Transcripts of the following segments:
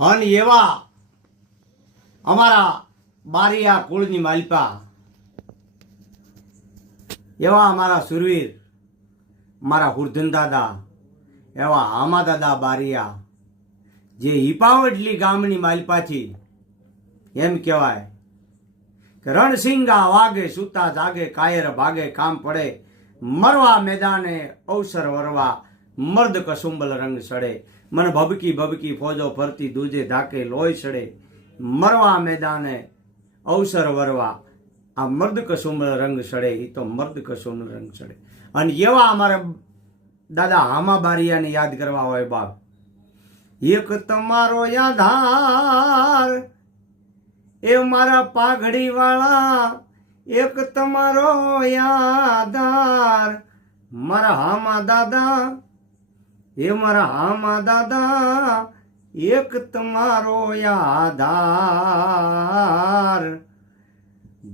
હન એવા અમારા બારિયા કુળની માલપા, એવા અમારા સુરવીર, મારા હુરધન દાદા, એવા હામા દાદા બારિયા, જે હિપાવટલી ગામની માલપાથી એમ કહેવાય કે રણસિંગા વાગે સૂતા જાગે, કાયર ભાગે કામ પડે, મરવા મેદાને અવસર વરવા, મર્દ કસુંબલ રંગ સડે. મને ભબકી ભબકી ફોજો ફરતી દૂજે ધાકે લોહી સડે, મરવા મેદાને અવસર વરવા, આ મર્દ કસુંબલ રંગ સડે, એ તો મર્દ કસુંબલ રંગ સડે. અને એવા અમારા દાદા હામા બારિયાને યાદ કરવા હોય બાપ. એક તમારો યાધાર એ મારા પાઘડી વાળા, એક તમારો યાધાર મારા હામા દાદા, એ મારા હામા દાદા, એક તમારો યાધાર.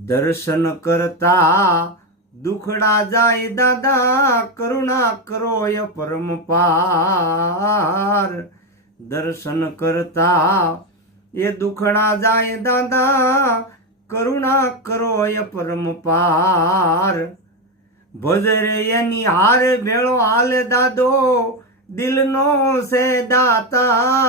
દર્શન કરતા દુખડા જાય દાદા, કરુણા કરો ય પરમ પાર. દર્શન કરતા એ દુખડા જાય દાદા, કરુણા કરો ય પરમ પાર. ભજરે એની હારે ભેળો હાલે દાદો, દિલનો સે દાતા.